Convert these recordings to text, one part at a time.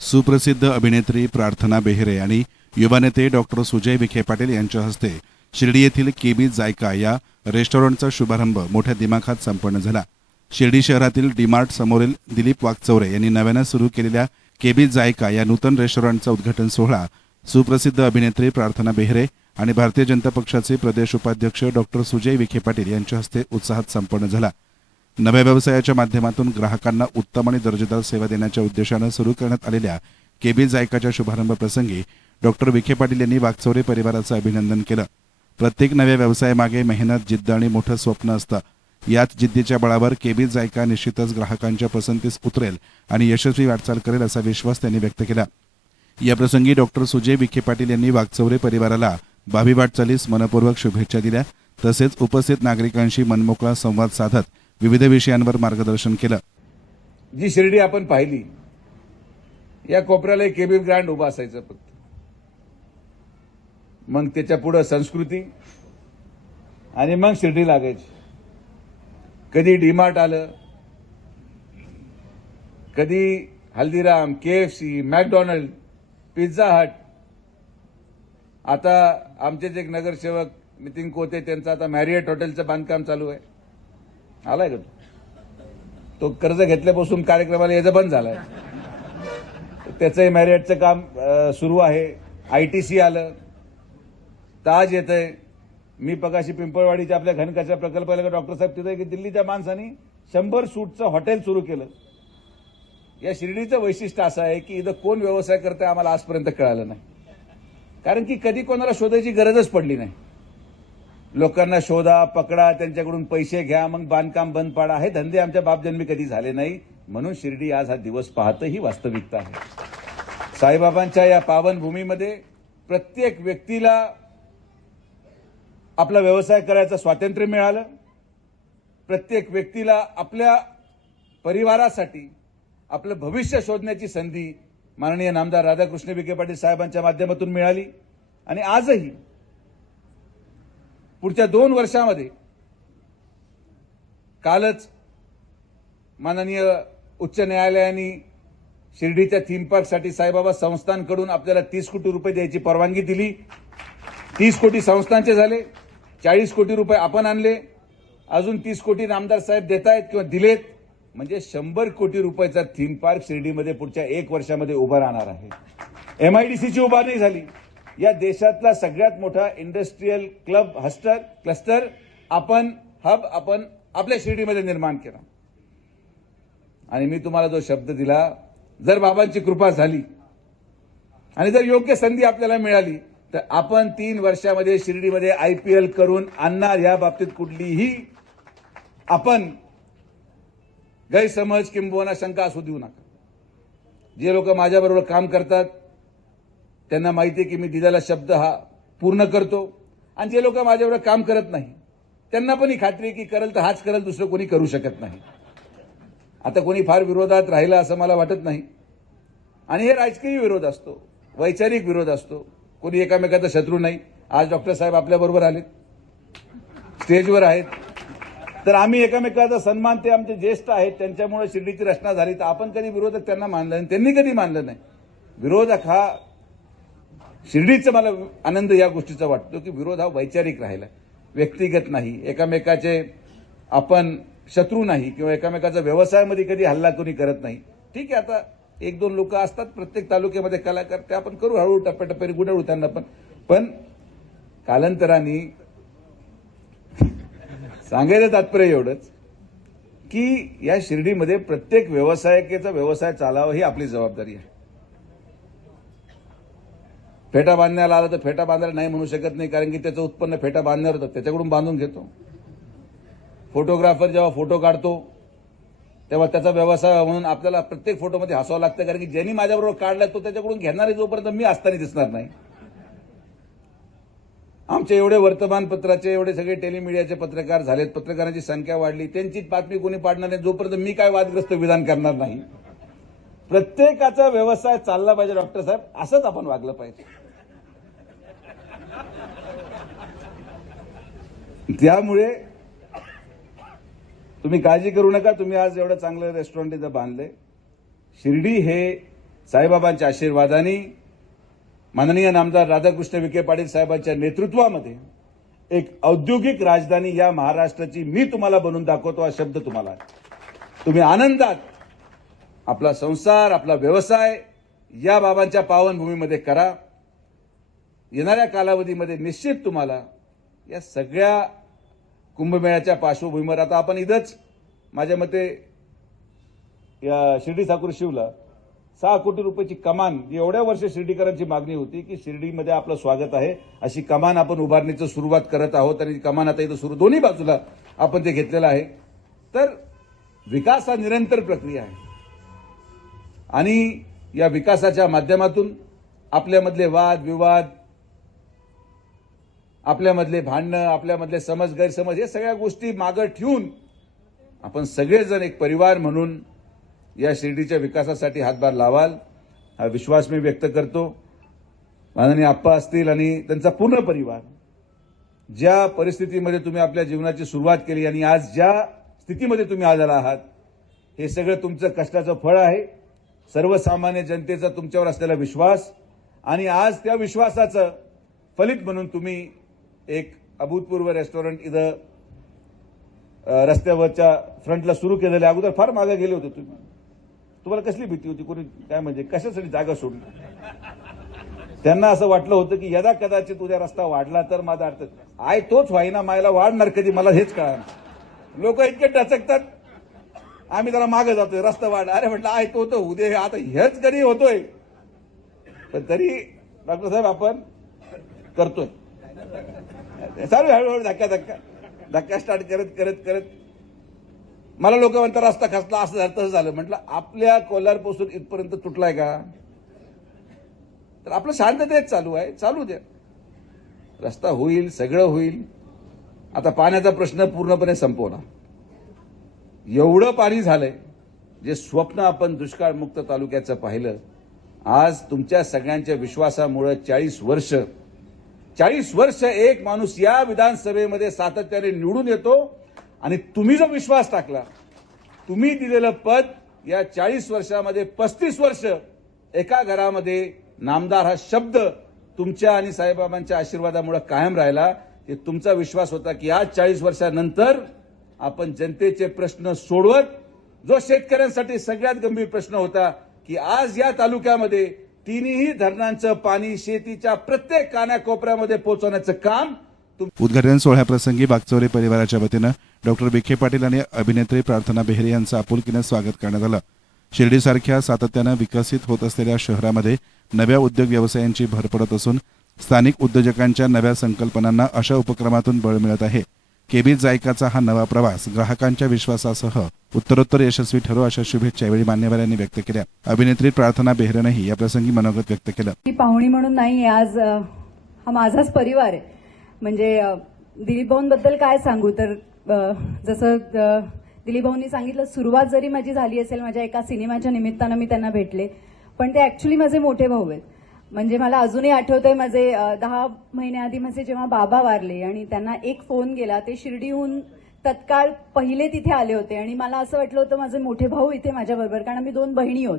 सुप्रसिद्ध अभिनेत्री प्रार्थना बेहरे आणि युवा नेते डॉक्टर सुजय विखे पाटील यांच्या हस्ते शिर्डी येथील केबी जायका या रेस्टॉरंटचा शुभारंभ मोठ्या दिमाखात संपन्न झाला. शिर्डी शहरातील डीमार्ट समोरील दिलीप वाकचौरे यांनी नव्याने सुरू केलेल्या केबी जायका या नूतन रेस्टॉरंटचा उद्घाटन सोहळा सुप्रसिद्ध अभिनेत्री प्रार्थना बेहरे आणि भारतीय जनता पक्षाचे प्रदेश उपाध्यक्ष डॉक्टर सुजय विखे पाटील यांच्या हस्ते उत्साहात संपन्न झाला. नव्या व्यवसायाच्या माध्यमातून ग्राहकांना उत्तम आणि दर्जेदार सेवा देण्याच्या उद्देशाने सुरू करण्यात आलेल्या केबी जायकाच्या शुभारंभ प्रसंगी डॉक्टर विखे पाटील यांनी वाकचौरे परिवाराचं अभिनंदन केलं. प्रत्येक नव्या व्यवसायामागे मेहनत, जिद्द आणि मोठं स्वप्न असतं. याच जिद्दीच्या बळावर केबी जायका निश्चितच ग्राहकांच्या पसंतीस उतरेल आणि यशस्वी वाटचाल करेल असा विश्वास त्यांनी व्यक्त केला. या प्रसंगी डॉक्टर सुजय विखे पाटील यांनी वाकचौरे परिवाराला भावी वाटचालीस मनपूर्वक शुभेच्छा दिल्या. तसेच उपस्थित नागरिकांशी मनमोकळा संवाद साधत विविध विषयांवर मार्गदर्शन केलं. जी शिर्डी आपण पाहिली, या कोपऱ्याला एक केबी ब्रँड उभा असायचं फक्त. मग त्याच्या पुढे संस्कृती आणि मग शिर्डी लागायची. कधी डीमार्ट आलं, कधी Haldiram, KFC, McDonald, Pizza Hut. आता आमचेच एक नगरसेवक नितीन कोते त्यांचं आता मॅरियट हॉटेलचं बांधकाम चालू आहे. आलाय का तो कर्ज घेतल्यापासून कार्यक्रमाला याचं बंद झालाय. त्याचंही मॅरियटचं काम सुरू आहे. ITC आलं, ताज येतंय. मी पगाशी पिंपळवाडीच्या आपल्या घनकचरा प्रकल्पाला डॉक्टर साहेब तिथे की दिल्लीच्या माणसांनी 100 सूटचं हॉटेल सुरू केलं. या शिर्डीचं वैशिष्ट्य असं आहे की इथं कोण व्यवसाय करतंय आम्हाला आजपर्यंत कळालं नाही. कारण की कधी कोणाला शोधायची गरजच पडली नाही. लोकांना शोधा, पकडा, त्यांच्याकडून पैसे घ्या, मग बांधकाम बंद पाडा, हे धंदे आमच्या बापजन्मी कधी झाले नाही. म्हणून शिर्डी आज हा दिवस पाहतं ही वास्तविकता आहे. साईबाबांच्या या पावनभूमीमध्ये प्रत्येक व्यक्तीला आपला व्यवसाय करायचं स्वातंत्र्य मिळालं. प्रत्येक व्यक्तीला आपल्या परिवारासाठी आपलं भविष्य शोधण्याची संधी माननीय नामदार राधाकृष्ण विखे पाटील साहेबांच्या माध्यमातून मिळाली. आणि आजही पुढच्या 2 वर्षामध्ये, कालच माननीय उच्च न्यायालयाने शिर्डीच्या थीम पार्कसाठी साईबाबा संस्थांकडून आपल्याला 30 कोटी रुपये द्यायची परवानगी दिली. 30 कोटी संस्थांचे झाले, 40 कोटी रुपये आपण आणले, अजून 30 कोटी नामदार साहेब देत आहेत किंवा दिलेत. म्हणजे 100 कोटी रुपयाचा थीम पार्क शिर्डीमध्ये पुढच्या 1 वर्षामध्ये उभा राहणार आहे. MIDCची उभारणी झाली. या देशातला सगळ्यात मोठा इंडस्ट्रीयल क्लस्टर आपण आपल्या शिर्डीमध्ये निर्माण केला. आणि मी तुम्हाला जो शब्द दिला, जर बाबांची कृपा झाली आणि जर योग्य संधी आपल्याला मिळाली तर आपण 3 वर्षामध्ये शिर्डीमध्ये IPL करून आणणार. या बाबतीत कुठलीही आपण गैरसमज किंबहुना शंका असू देऊ नका. जे लोक माझ्याबरोबर काम करतात त्यांना माहिती आहे की मी दिलेला शब्द हा पूर्ण करतो. आणि जे लोक माझ्याबरोबर काम करत नाही त्यांना पण ही खात्री आहे की करेल तर हाच करेल, दुसरं कोणी करू शकत नाही. आता कोणी फार विरोधात राहिलं असं मला वाटत नाही. आणि हे राजकीय विरोध असतो, वैचारिक विरोध असतो. कोणी एकामेकाचा शत्रू नाही. आज डॉक्टर साहेब आपल्याबरोबर आलेत, स्टेजवर आहेत. तर आम्ही एकामेकाचा सन्मान, ते आमचे ज्येष्ठ आहेत, त्यांच्यामुळे शिर्डीची रचना झाली. तर आपण कधी विरोधक त्यांना मानलं नाही, त्यांनी कधी मानलं नाही. विरोधक हा शिर्डीचा मला आनंद या गोष्टीचा वाटतो की विरोध हा वैचारिक राहिला, व्यक्तिगत नाही. एकामेकाचे आपण शत्रू नाही किंवा एकामेकाचा व्यवसायामध्ये कधी हल्ला कोणी करत नाही. ठीक आहे, आता 1-2 लोक असतात प्रत्येक तालुक्यामध्ये कलाकार, ते आपण करू हळूहळू टप्प्याटप्प्याने गुढळू त्यांना पण कालांतराने सांगायचं तात्पर्य एवढंच की या शिर्डीमध्ये प्रत्येक व्यावसायिकेचा व्यवसाय चालावा ही आपली जबाबदारी आहे. फेटा बांधण्याला आला तर फेटा बांधायला नाही म्हणू शकत नाही, कारण की त्याचं उत्पन्न फेटा बांधणार होतं त्याच्याकडून बांधून घेतो. फोटोग्राफर जेव्हा फोटो काढतो तेव्हा त्याचा व्यवसाय म्हणून आपल्याला प्रत्येक फोटोमध्ये हसावं लागतं, कारण की ज्यांनी माझ्याबरोबर काढलाय तो त्याच्याकडून घेणारे जोपर्यंत मी असताना दिसणार नाही. आमचे एवढे वर्तमानपत्राचे, एवढे सगळे टेलिमीडियाचे पत्रकार झालेत, पत्रकारांची संख्या वाढली, त्यांचीच बातमी कोणी पाडणार नाही जोपर्यंत मी काय वादग्रस्त विधान करणार नाही. प्रत्येकाचा व्यवसाय चालला पाहिजे डॉक्टर साहेब, असंच आपण वागलं पाहिजे. त्यामुळे तुम्ही काळजी करू नका. तुम्ही आज एवढं चांगलं रेस्टॉरंट इथं बांधले. शिर्डी हे साईबाबांच्या आशीर्वादाने माननीय नामदार राधाकृष्ण विखे पाटील साहेबांच्या नेतृत्वामध्ये एक औद्योगिक राजधानी या महाराष्ट्राची मी तुम्हाला बनवून दाखवतो हा शब्द तुम्हाला आहे. तुम्ही आनंदात आपला संसार आपला व्यवसाय या बाबांच्या पावनभूमीमध्ये करा. येणाऱ्या कालावधीमध्ये निश्चित तुम्हाला या सगळ्या कुंभमेळ्याच्या पार्श्वभूमीवर आता आपण इथंच माझ्या मते या शिर्डी ठाकूर शिवला 6 कोटी रुपयाची कमान एवढ्या वर्ष शिर्डीकरांची मागणी होती की शिर्डीमध्ये आपलं स्वागत आहे अशी कमान आपण उभारण्याची सुरुवात करत आहोत आणि कमान आता इथं सुरू दोन्ही बाजूला आपण ते घेतलेलं आहे. तर विकास हा निरंतर प्रक्रिया आहे आणि या विकासाच्या माध्यमातून आपल्यामधले वाद विवाद आपल्यामधले भांडणं आपल्यामधले समज गैरसमज हे सगळ्या गोष्टी मागे ठेवून आपण सगळेजण एक परिवार म्हणून या शिर्डीच्या विकासासाठी हातभार लावाल हा विश्वास मी व्यक्त करतो. माननीय आप्पा असतील आणि त्यांचा पूर्ण परिवार ज्या परिस्थितीमध्ये तुम्ही आपल्या जीवनाची सुरुवात केली आणि आज ज्या स्थितीमध्ये तुम्ही आलेला आहात हे सगळं तुमचं कष्टाचं फळ आहे. सर्वसामान्य जनतेचा तुमच्यावर असलेला विश्वास आणि आज त्या विश्वासाचं फलित म्हणून तुम्ही एक अभूतपूर्व रेस्टॉरंट इथं रस्त्यावरच्या फ्रंटला सुरू केलेलं आहे. अगोदर फार मागे गेले होते तुम्ही. तुम्हाला कसली भीती होती कोणी काय म्हणजे कशासाठी जागा सोडली. त्यांना असं वाटलं होतं की यदा कदाचित उद्या रस्ता वाढला तर माझा अर्थ आहे तोच व्हायना मायला वाढणार कधी मला हेच कळणार. लोक इतके टचकतात आम्ही त्याला मागे जातोय रस्ता वाढ अरे म्हटलं आहे तो तर उद्या आता हेच कधी होतोय पण तरी डॉक्टर साहेब आपण करतोय चालू हळूहळू धक्का स्टार्ट करत करत करत मला लोक म्हणतात रस्ता खचला असं झालं तसं झालं. म्हटलं आपल्या कोल्हारपासून इथपर्यंत तुटलाय का तर आपलं शांततेत चालू आहे चालू द्या. रस्ता होईल सगळं होईल. आता पाण्याचा प्रश्न पूर्णपणे संपवला. एवढं पाणी झालंय जे स्वप्न आपण दुष्काळमुक्त तालुक्याचं पाहिलं आज तुमच्या सगळ्यांच्या विश्वासामुळे 40 वर्ष एक माणूस या विधानसभेमध्ये सातत्याने निवडून येतो आणि तुम्ही जो विश्वास टाकला तुम्ही दिलेलं पद या 40 वर्षामध्ये 35 वर्ष एका घरामध्ये नामदार हा शब्द तुमच्या आणि साईबाबांच्या आशीर्वादामुळे कायम राहिला. हे तुमचा विश्वास होता की आज 40 वर्षानंतर आपण जनतेचे प्रश्न सोडवत जो शेतकऱ्यांसाठी सगळ्यात गंभीर प्रश्न होता की आज या तालुक्यामध्ये तिन्ही धरणांचं पाणी शेतीच्या प्रत्येक कानाकोपऱ्यामध्ये पोहोचवण्याचं काम उद्घाटन सोहळ्याप्रसंगी बागचौरे परिवाराच्या वतीनं डॉक्टर विखे पाटील आणि अभिनेत्री प्रार्थना बेहरे यांचं आपुलकीनं स्वागत करण्यात आलं. शिर्डीसारख्या सातत्यानं विकसित होत असलेल्या शहरामध्ये नव्या उद्योग व्यवसायांची भर पडत असून स्थानिक उद्योजकांच्या नव्या संकल्पनांना अशा उपक्रमातून बळ मिळत आहे. केबी जायकाचा हा नवा प्रवास ग्राहकांच्या विश्वासासह उत्तरोत्तर यशस्वी ठरो अशा शुभेच्छा यावेळी मान्यवरांनी व्यक्त केल्या. अभिनेत्री प्रार्थना बेहरेनंही याप्रसंगी मनोगत व्यक्त केलं. ही पाहुणी म्हणून नाही आज हा माझाच परिवार आहे. म्हणजे दिलीप भाऊंबद्दल काय सांगू तर जसं दिलीप भाऊंनी सांगितलं सुरुवात जरी माझी झाली असेल माझ्या एका सिनेमाच्या निमित्तानं मी त्यांना भेटले पण ते ऍक्च्युली माझे मोठे भाऊ आहेत. म्हणजे मला अजूनही आठवतंय माझे 10 महिन्याआधी माझे जेव्हा बाबा वारले आणि त्यांना एक फोन गेला ते शिर्डीहून तत्काळ पहिले तिथे आले होते आणि मला असं वाटलं होतं माझे मोठे भाऊ इथे माझ्याबरोबर कारण आम्ही 2 बहिणी आहोत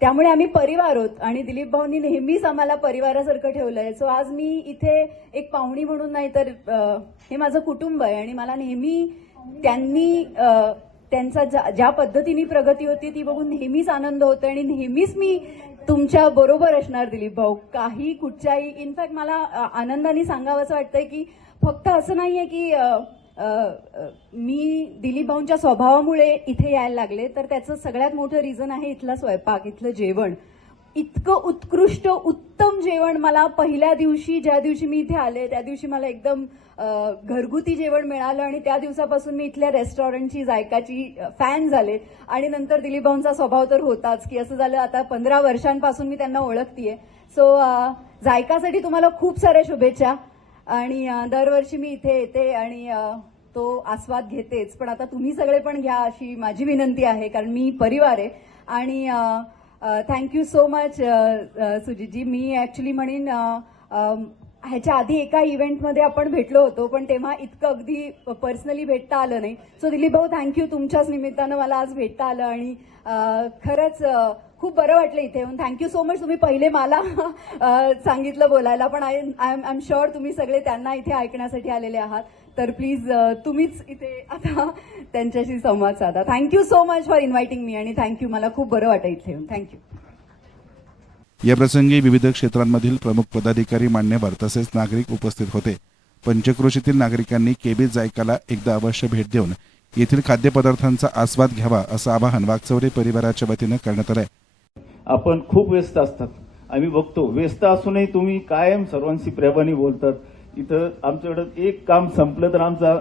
त्यामुळे आम्ही परिवार आहोत आणि दिलीप भाऊंनी नेहमीच आम्हाला परिवारासारखं ठेवलंय. सो आज मी इथे एक पाहुणी म्हणून नाही तर हे माझं कुटुंब आहे आणि मला नेहमी त्यांनी त्यांचा ज्या पद्धतीने प्रगती होती ती बघून नेहमीच आनंद होतो आणि नेहमीच मी तुमच्या बरोबर असणार दिलीप भाऊ काही कुठच्याही. इनफॅक्ट मला आनंदाने सांगावंसं वाटतंय की फक्त असं नाहीये की मी दिलीप भाऊंच्या स्वभावामुळे इथे यायला लागले तर त्याचं सगळ्यात मोठं रिझन आहे इथला स्वयंपाक इथलं जेवण. इतकं उत्कृष्ट उत्तम जेवण मला पहिल्या दिवशी ज्या दिवशी मी इथे आले त्या दिवशी मला एकदम घरगुती जेवण मिळालं आणि त्या दिवसापासून मी इथल्या रेस्टॉरंटची जायकाची फॅन झाले आणि नंतर दिलीप भाऊंचा स्वभाव तर होताच की असं झालं आता 15 वर्षांपासून मी त्यांना ओळखतीये. सो जायकासाठी तुम्हाला खूप साऱ्या शुभेच्छा आणि दरवर्षी मी इथे येते आणि तो आस्वाद घेतेच पण आता तुम्ही सगळे पण घ्या अशी माझी विनंती आहे कारण मी परिवार आहे. आणि थँक्यू सो मच सुजितजी. मी ऍक्च्युली म्हणेन ह्याच्या आधी एका इव्हेंटमध्ये आपण भेटलो होतो पण तेव्हा इतकं अगदी पर्सनली भेटता आलं नाही. सो दिलीप भाऊ थँक्यू तुमच्याच निमित्तानं मला आज भेटता आलं आणि खरंच खूप बरं वाटलं इथे येऊन. Thank you so much. तुम्ही पहिले मला सांगितलं बोलायला, पण आय एम शुअर तुम्ही सगळे त्यांना इथे ऐकण्यासाठी आलेले आहात. तर प्लीज तुम्हीच इथे आता त्यांच्याशी संवाद साधा. Thank you so much for inviting me आणि थँक्यू. मला खूप बरं वाटलं इथे येऊन. थँक्यू. याप्रसंगी विविध क्षेत्रांमधील प्रमुख पदाधिकारी, मान्यवर तसेच नागरिक उपस्थित होते. पंचक्रोशीतील नागरिकांनी केबीज जायकाला एकदा अवश्य भेट देऊन येथील खाद्यपदार्थांचा आस्वाद घ्यावा असं आवाहन वाकचौरे परिवाराच्या वतीनं करण्यात आलंय. आपण खूप व्यस्त असतात, आम्ही बघतो. व्यस्त असूनही तुम्ही कायम सर्वांशी प्रेमाने बोलतात. इथं आमच्याकडं एक काम संपलं तर आमचा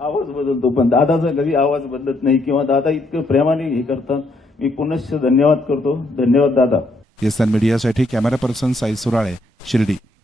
आवाज बदलतो, पण दादाचा कधी आवाज बदलत नाही किंवा दादा इतकं प्रेमाने हे करतात. मी पुनश्च धन्यवाद करतो. धन्यवाद दादा. येसन मीडियासाठी कॅमेरा पर्सन साई सुराळे, शिर्डी.